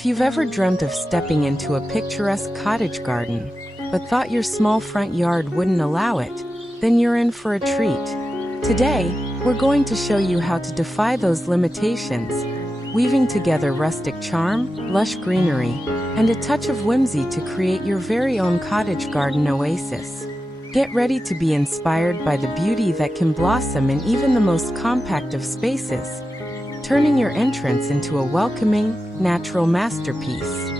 If you've ever dreamt of stepping into a picturesque cottage garden, but thought your small front yard wouldn't allow it, then you're in for a treat. Today, we're going to show you how to defy those limitations, weaving together rustic charm, lush greenery, and a touch of whimsy to create your very own cottage garden oasis. Get ready to be inspired by the beauty that can blossom in even the most compact of spaces, turning your entrance into a welcoming, natural masterpiece.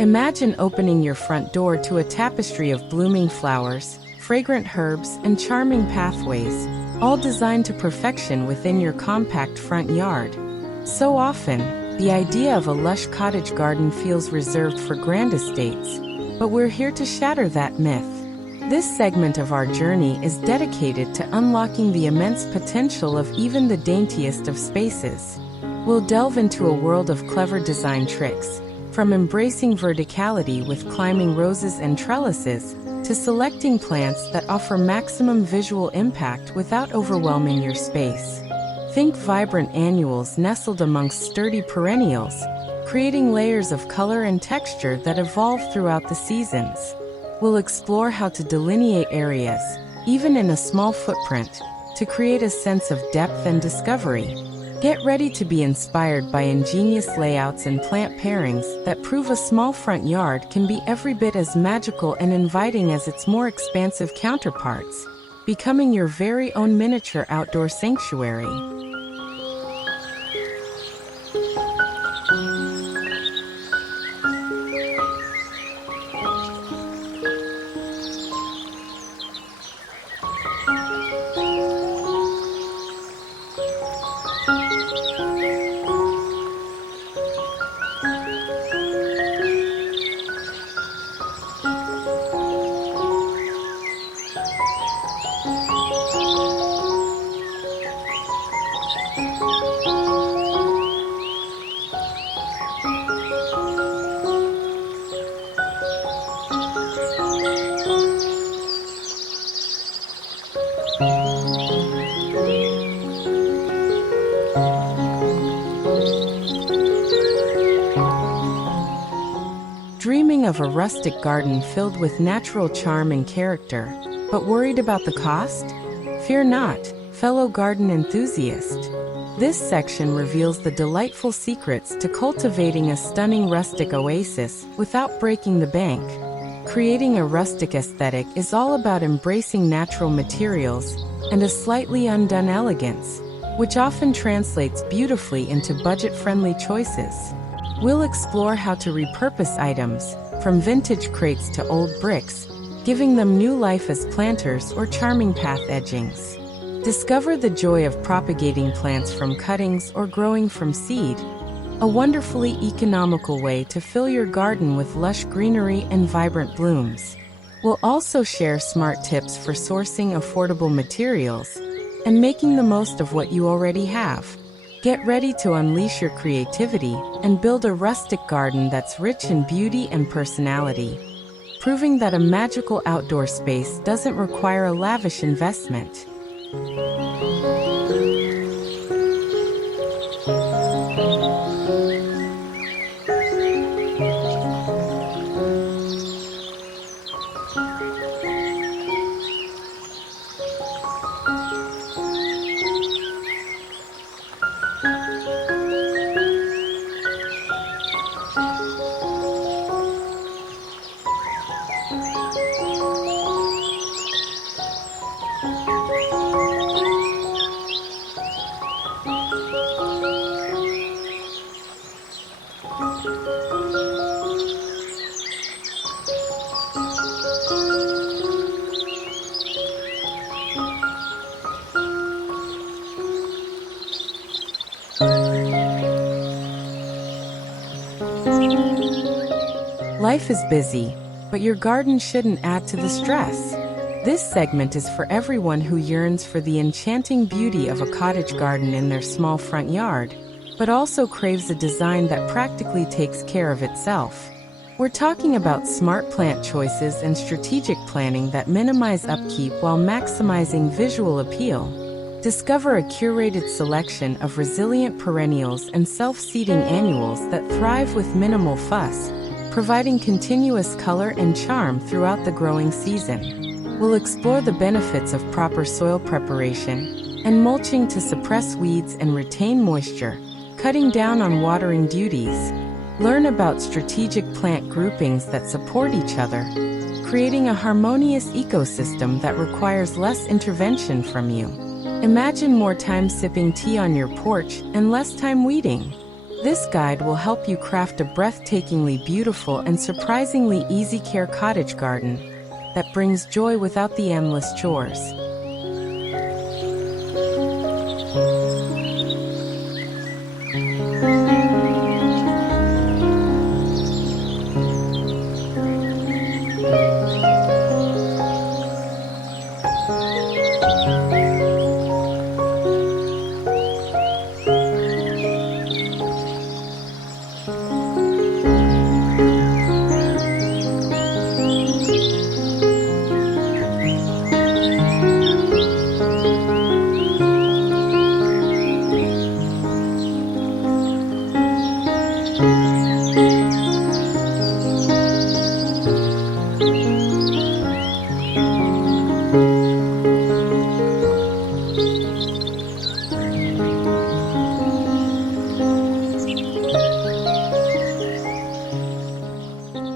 Imagine opening your front door to a tapestry of blooming flowers, fragrant herbs, and charming pathways, all designed to perfection within your compact front yard. So often, the idea of a lush cottage garden feels reserved for grand estates, but we're here to shatter that myth. This segment of our journey is dedicated to unlocking the immense potential of even the daintiest of spaces. We'll delve into a world of clever design tricks, from embracing verticality with climbing roses and trellises, to selecting plants that offer maximum visual impact without overwhelming your space. Think vibrant annuals nestled amongst sturdy perennials, creating layers of color and texture that evolve throughout the seasons. We'll explore how to delineate areas, even in a small footprint, to create a sense of depth and discovery. Get ready to be inspired by ingenious layouts and plant pairings that prove a small front yard can be every bit as magical and inviting as its more expansive counterparts, becoming your very own miniature outdoor sanctuary. Dreaming of a rustic garden filled with natural charm and character, but worried about the cost? Fear not, fellow garden enthusiast. This section reveals the delightful secrets to cultivating a stunning rustic oasis without breaking the bank. Creating a rustic aesthetic is all about embracing natural materials and a slightly undone elegance, which often translates beautifully into budget-friendly choices. We'll explore how to repurpose items, from vintage crates to old bricks, giving them new life as planters or charming path edgings. Discover the joy of propagating plants from cuttings or growing from seed, a wonderfully economical way to fill your garden with lush greenery and vibrant blooms. We'll also share smart tips for sourcing affordable materials and making the most of what you already have. Get ready to unleash your creativity and build a rustic garden that's rich in beauty and personality, proving that a magical outdoor space doesn't require a lavish investment. Life is busy, but your garden shouldn't add to the stress. This segment is for everyone who yearns for the enchanting beauty of a cottage garden in their small front yard, but also craves a design that practically takes care of itself. We're talking about smart plant choices and strategic planning that minimize upkeep while maximizing visual appeal. Discover a curated selection of resilient perennials and self-seeding annuals that thrive with minimal fuss, providing continuous color and charm throughout the growing season. We'll explore the benefits of proper soil preparation and mulching to suppress weeds and retain moisture, cutting down on watering duties. Learn about strategic plant groupings that support each other, creating a harmonious ecosystem that requires less intervention from you. Imagine more time sipping tea on your porch and less time weeding. This guide will help you craft a breathtakingly beautiful and surprisingly easy-care cottage garden that brings joy without the endless chores.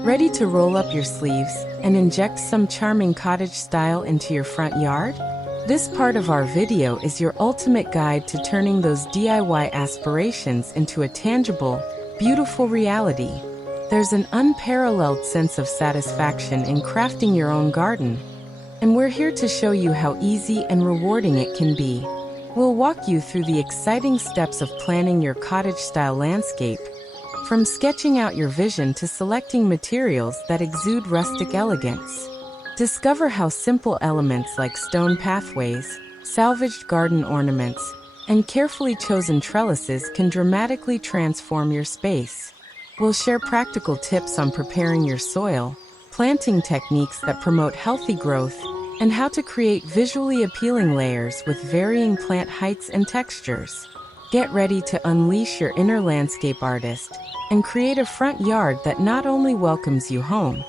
Ready to roll up your sleeves and inject some charming cottage style into your front yard? This part of our video is your ultimate guide to turning those DIY aspirations into a tangible, beautiful reality. There's an unparalleled sense of satisfaction in crafting your own garden, and we're here to show you how easy and rewarding it can be. We'll walk you through the exciting steps of planning your cottage-style landscape, from sketching out your vision to selecting materials that exude rustic elegance. Discover how simple elements like stone pathways, salvaged garden ornaments, and carefully chosen trellises can dramatically transform your space. We'll share practical tips on preparing your soil, planting techniques that promote healthy growth, and how to create visually appealing layers with varying plant heights and textures. Get ready to unleash your inner landscape artist and create a front yard that not only welcomes you home,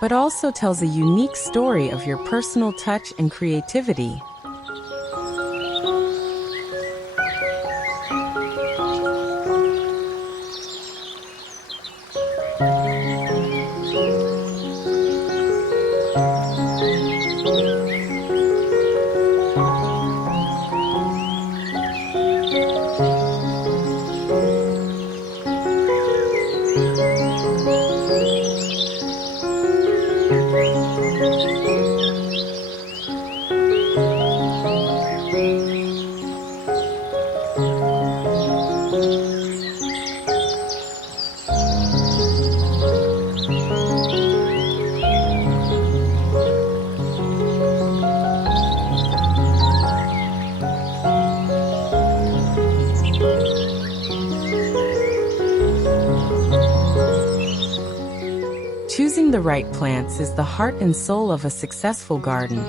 but also tells a unique story of your personal touch and creativity. Choosing the right plants is the heart and soul of a successful garden,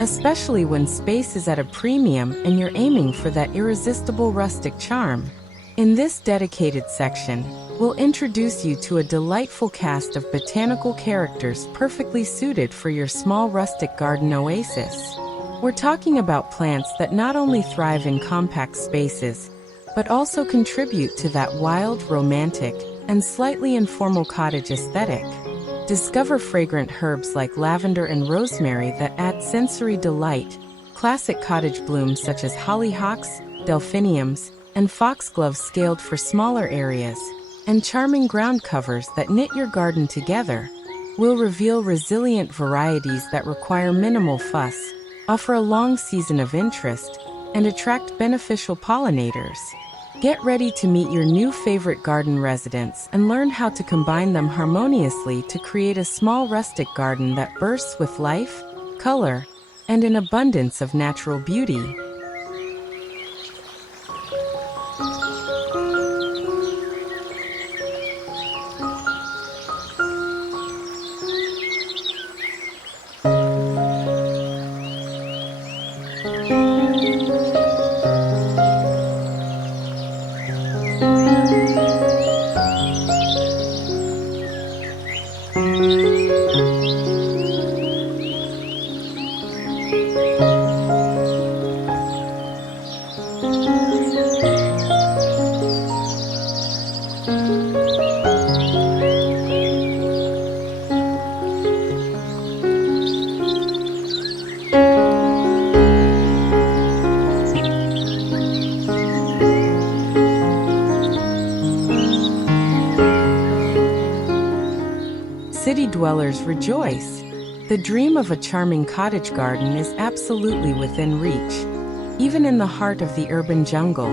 especially when space is at a premium and you're aiming for that irresistible rustic charm. In this dedicated section, we'll introduce you to a delightful cast of botanical characters perfectly suited for your small rustic garden oasis. We're talking about plants that not only thrive in compact spaces, but also contribute to that wild, romantic, and slightly informal cottage aesthetic. Discover fragrant herbs like lavender and rosemary that add sensory delight, classic cottage blooms such as hollyhocks, delphiniums, and foxgloves scaled for smaller areas, and charming ground covers that knit your garden together. We'll reveal resilient varieties that require minimal fuss, offer a long season of interest, and attract beneficial pollinators. Get ready to meet your new favorite garden residents and learn how to combine them harmoniously to create a small rustic garden that bursts with life, color, and an abundance of natural beauty. City dwellers rejoice. The dream of a charming cottage garden is absolutely within reach, even in the heart of the urban jungle.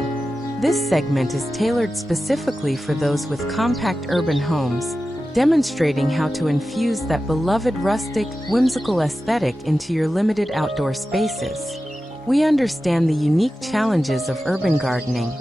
This segment is tailored specifically for those with compact urban homes, demonstrating how to infuse that beloved rustic, whimsical aesthetic into your limited outdoor spaces. We understand the unique challenges of urban gardening: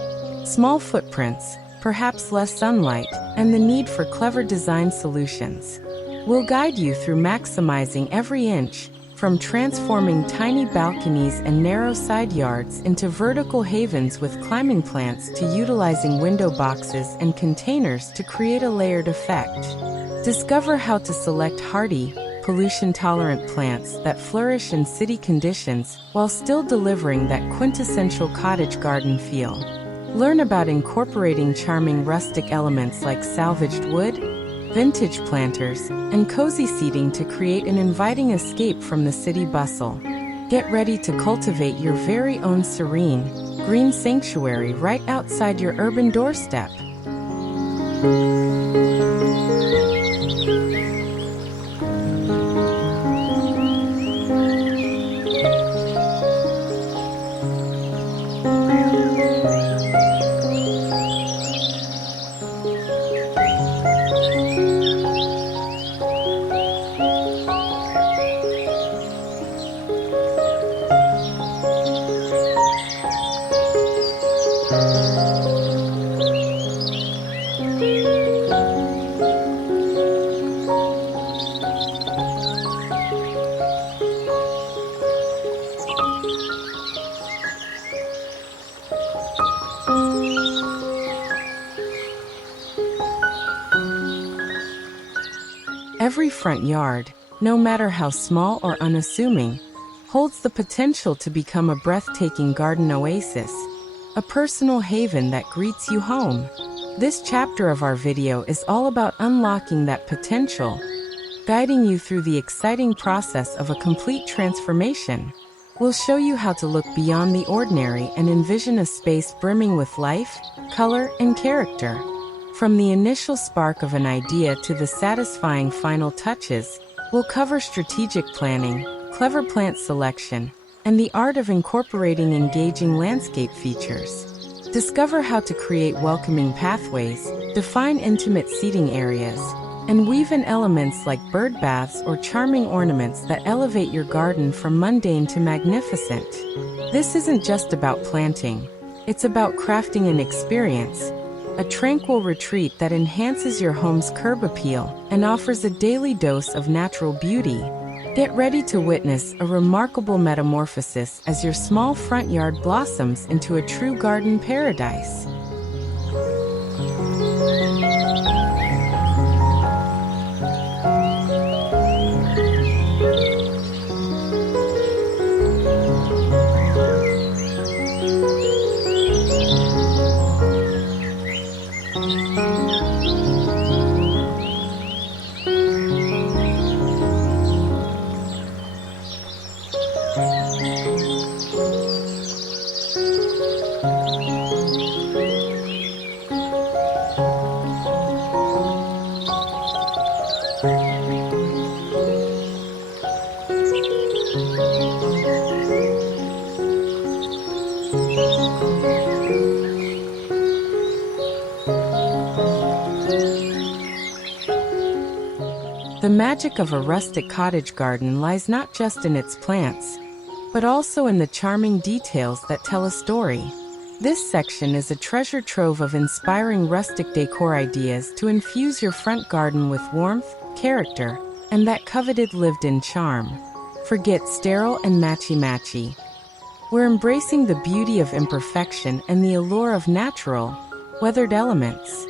small footprints, perhaps less sunlight, and the need for clever design solutions. We'll guide you through maximizing every inch, from transforming tiny balconies and narrow side yards into vertical havens with climbing plants to utilizing window boxes and containers to create a layered effect. Discover how to select hardy, pollution-tolerant plants that flourish in city conditions while still delivering that quintessential cottage garden feel. Learn about incorporating charming rustic elements like salvaged wood, vintage planters, and cozy seating to create an inviting escape from the city bustle. Get ready to cultivate your very own serene, green sanctuary right outside your urban doorstep. Every front yard, no matter how small or unassuming, holds the potential to become a breathtaking garden oasis, a personal haven that greets you home. This chapter of our video is all about unlocking that potential, guiding you through the exciting process of a complete transformation. We'll show you how to look beyond the ordinary and envision a space brimming with life, color, and character. From the initial spark of an idea to the satisfying final touches, we'll cover strategic planning, clever plant selection, and the art of incorporating engaging landscape features. Discover how to create welcoming pathways, define intimate seating areas, and weave in elements like bird baths or charming ornaments that elevate your garden from mundane to magnificent. This isn't just about planting, it's about crafting an experience, a tranquil retreat that enhances your home's curb appeal and offers a daily dose of natural beauty. Get ready to witness a remarkable metamorphosis as your small front yard blossoms into a true garden paradise. magic of a rustic cottage garden lies not just in its plants, but also in the charming details that tell a story. This section is a treasure trove of inspiring rustic decor ideas to infuse your front garden with warmth, character, and that coveted lived-in charm. Forget sterile and matchy-matchy. We're embracing the beauty of imperfection and the allure of natural, weathered elements.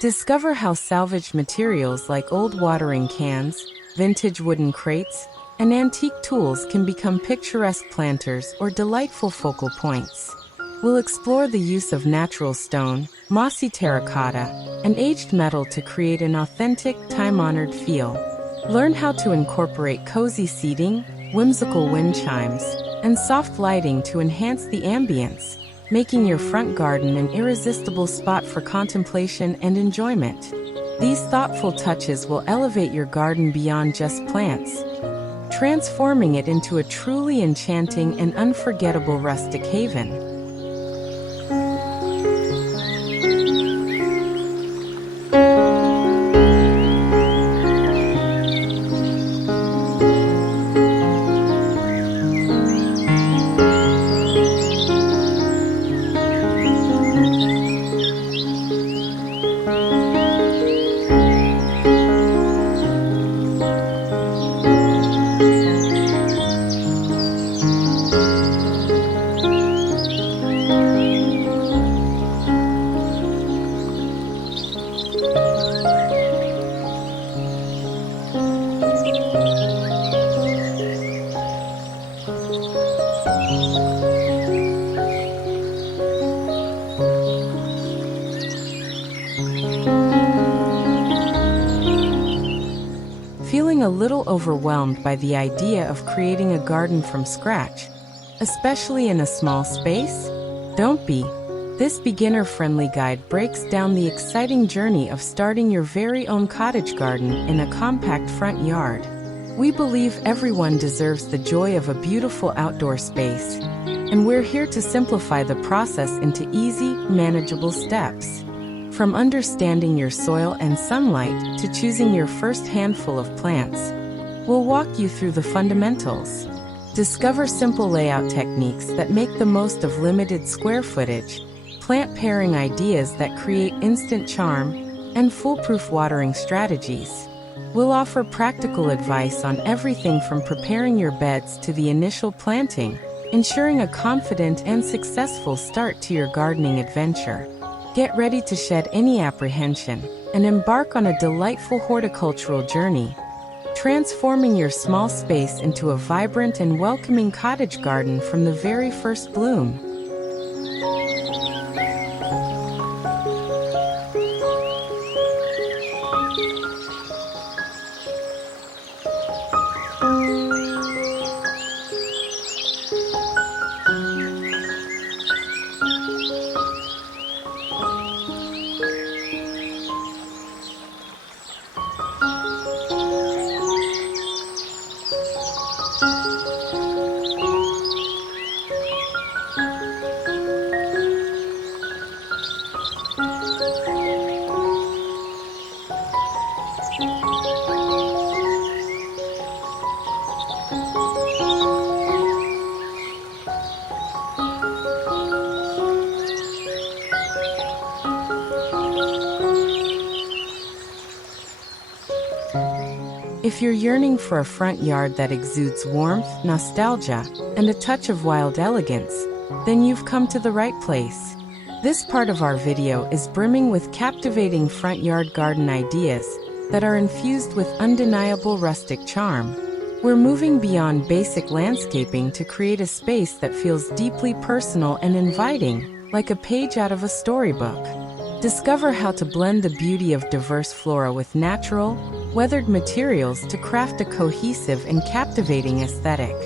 Discover how salvaged materials like old watering cans, vintage wooden crates, and antique tools can become picturesque planters or delightful focal points. We'll explore the use of natural stone, mossy terracotta, and aged metal to create an authentic, time-honored feel. Learn how to incorporate cozy seating, whimsical wind chimes, and soft lighting to enhance the ambience, making your front garden an irresistible spot for contemplation and enjoyment. These thoughtful touches will elevate your garden beyond just plants, transforming it into a truly enchanting and unforgettable rustic haven. Feeling a little overwhelmed by the idea of creating a garden from scratch, especially in a small space? Don't be. This beginner-friendly guide breaks down the exciting journey of starting your very own cottage garden in a compact front yard. We believe everyone deserves the joy of a beautiful outdoor space, and we're here to simplify the process into easy, manageable steps. From understanding your soil and sunlight to choosing your first handful of plants, we'll walk you through the fundamentals. Discover simple layout techniques that make the most of limited square footage, plant pairing ideas that create instant charm, and foolproof watering strategies. We'll offer practical advice on everything from preparing your beds to the initial planting, ensuring a confident and successful start to your gardening adventure. Get ready to shed any apprehension and embark on a delightful horticultural journey, transforming your small space into a vibrant and welcoming cottage garden from the very first bloom. If you're yearning for a front yard that exudes warmth, nostalgia, and a touch of wild elegance, then you've come to the right place. This part of our video is brimming with captivating front yard garden ideas that are infused with undeniable rustic charm. We're moving beyond basic landscaping to create a space that feels deeply personal and inviting, like a page out of a storybook. Discover how to blend the beauty of diverse flora with natural, weathered materials to craft a cohesive and captivating aesthetic.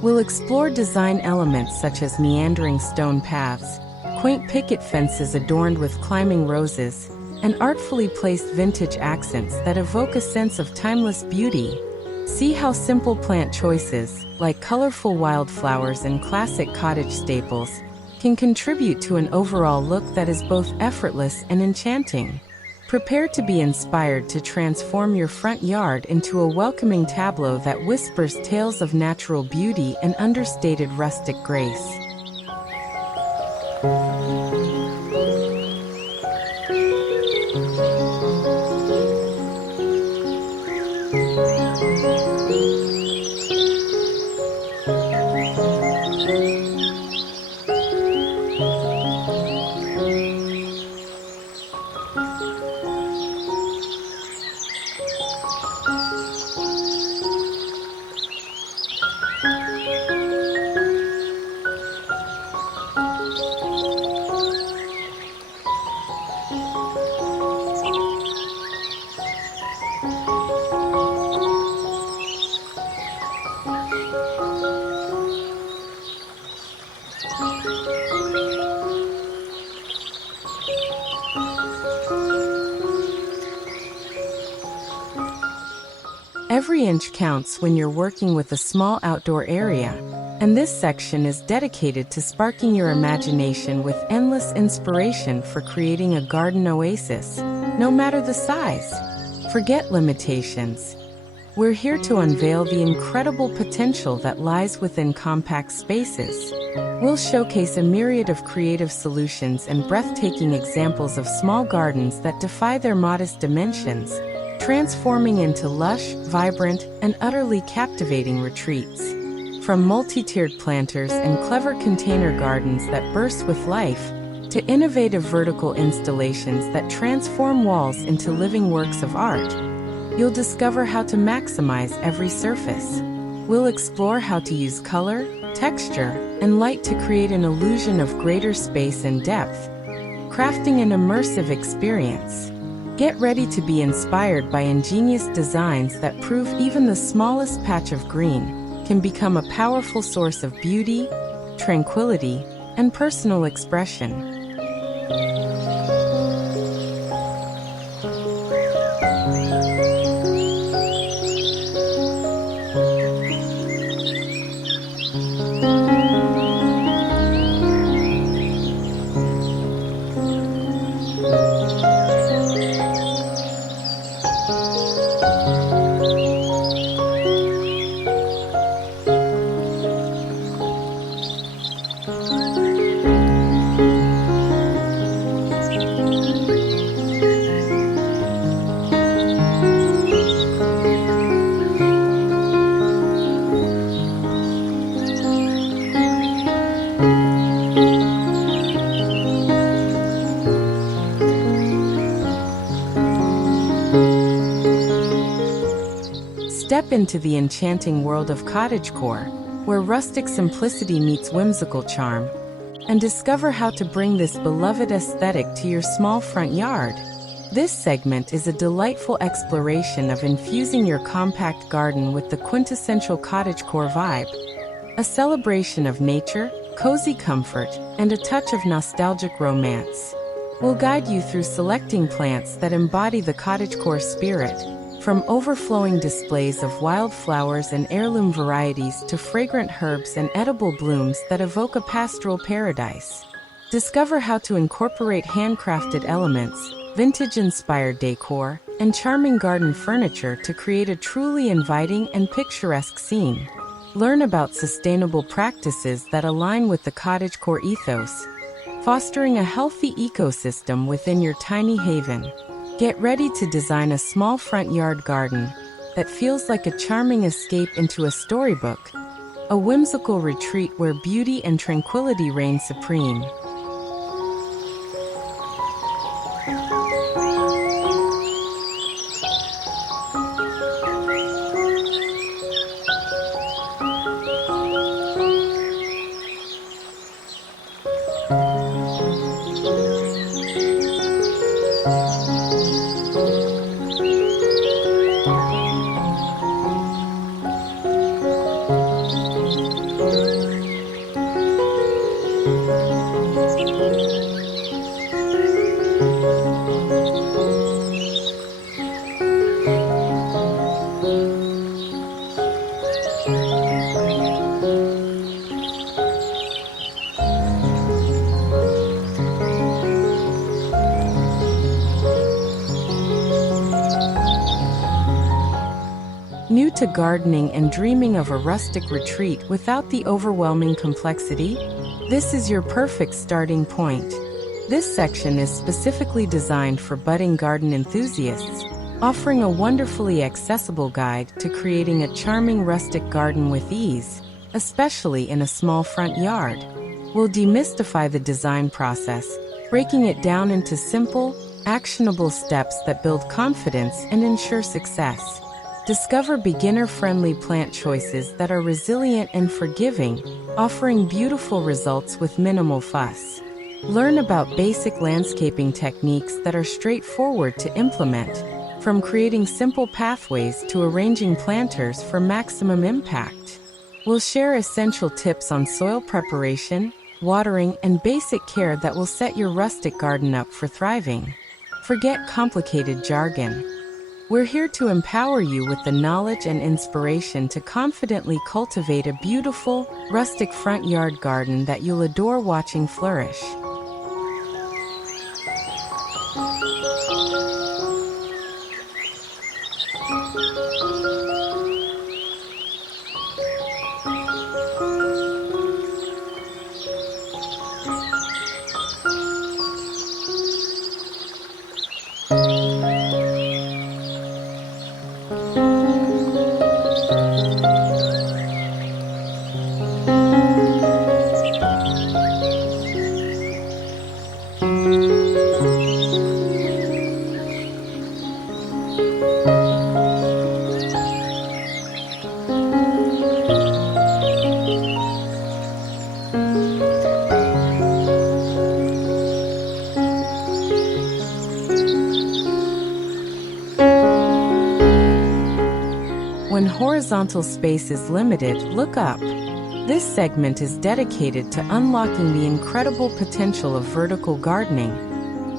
We'll explore design elements such as meandering stone paths, quaint picket fences adorned with climbing roses, and artfully placed vintage accents that evoke a sense of timeless beauty. See how simple plant choices, like colorful wildflowers and classic cottage staples, can contribute to an overall look that is both effortless and enchanting. Prepare to be inspired to transform your front yard into a welcoming tableau that whispers tales of natural beauty and understated rustic grace. Every inch counts when you're working with a small outdoor area, and this section is dedicated to sparking your imagination with endless inspiration for creating a garden oasis, no matter the size. Forget limitations. We're here to unveil the incredible potential that lies within compact spaces. We'll showcase a myriad of creative solutions and breathtaking examples of small gardens that defy their modest dimensions, transforming into lush, vibrant, and utterly captivating retreats. From multi-tiered planters and clever container gardens that burst with life, to innovative vertical installations that transform walls into living works of art, you'll discover how to maximize every surface. We'll explore how to use color, texture, and light to create an illusion of greater space and depth, crafting an immersive experience. Get ready to be inspired by ingenious designs that prove even the smallest patch of green can become a powerful source of beauty, tranquility, and personal expression. Step into the enchanting world of cottagecore, where rustic simplicity meets whimsical charm, and discover how to bring this beloved aesthetic to your small front yard. This segment is a delightful exploration of infusing your compact garden with the quintessential cottagecore vibe, a celebration of nature, cozy comfort, and a touch of nostalgic romance. We'll guide you through selecting plants that embody the cottagecore spirit, from overflowing displays of wildflowers and heirloom varieties to fragrant herbs and edible blooms that evoke a pastoral paradise. Discover how to incorporate handcrafted elements, vintage-inspired decor, and charming garden furniture to create a truly inviting and picturesque scene. Learn about sustainable practices that align with the cottagecore ethos, fostering a healthy ecosystem within your tiny haven. Get ready to design a small front yard garden that feels like a charming escape into a storybook, a whimsical retreat where beauty and tranquility reign supreme. to gardening and dreaming of a rustic retreat without the overwhelming complexity? This is your perfect starting point. This section is specifically designed for budding garden enthusiasts, offering a wonderfully accessible guide to creating a charming rustic garden with ease, especially in a small front yard. We'll demystify the design process, breaking it down into simple, actionable steps that build confidence and ensure success. Discover beginner-friendly plant choices that are resilient and forgiving, offering beautiful results with minimal fuss. Learn about basic landscaping techniques that are straightforward to implement, from creating simple pathways to arranging planters for maximum impact. We'll share essential tips on soil preparation, watering, and basic care that will set your rustic garden up for thriving. Forget complicated jargon. We're here to empower you with the knowledge and inspiration to confidently cultivate a beautiful, rustic front yard garden that you'll adore watching flourish. When horizontal space is limited, look up. This segment is dedicated to unlocking the incredible potential of vertical gardening,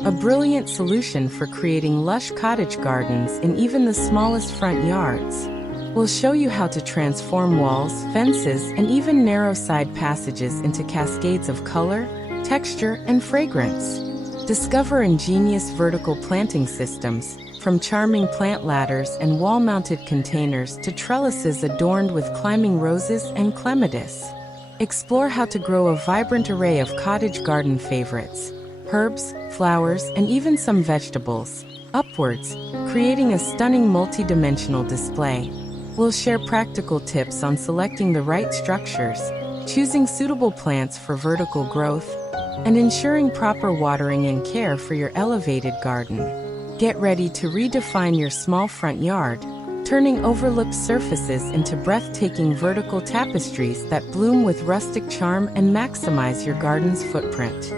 a brilliant solution for creating lush cottage gardens in even the smallest front yards. We'll show you how to transform walls, fences, and even narrow side passages into cascades of color, texture, and fragrance. Discover ingenious vertical planting systems, from charming plant ladders and wall-mounted containers to trellises adorned with climbing roses and clematis. Explore how to grow a vibrant array of cottage garden favorites, herbs, flowers, and even some vegetables, upwards, creating a stunning multi-dimensional display. We'll share practical tips on selecting the right structures, choosing suitable plants for vertical growth, and ensuring proper watering and care for your elevated garden. Get ready to redefine your small front yard, turning overlooked surfaces into breathtaking vertical tapestries that bloom with rustic charm and maximize your garden's footprint.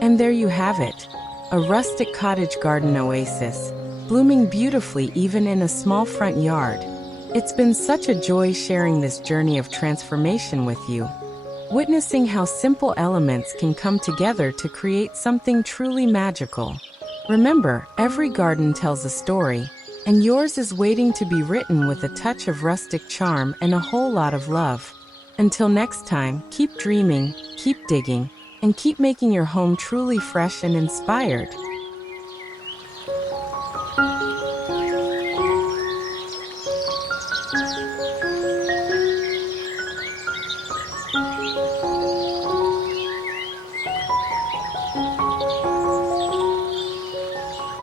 And there you have it, a rustic cottage garden oasis, blooming beautifully even in a small front yard. It's been such a joy sharing this journey of transformation with you, witnessing how simple elements can come together to create something truly magical. Remember, every garden tells a story, and yours is waiting to be written with a touch of rustic charm and a whole lot of love. Until next time, keep dreaming, keep digging, and keep making your home truly fresh and inspired.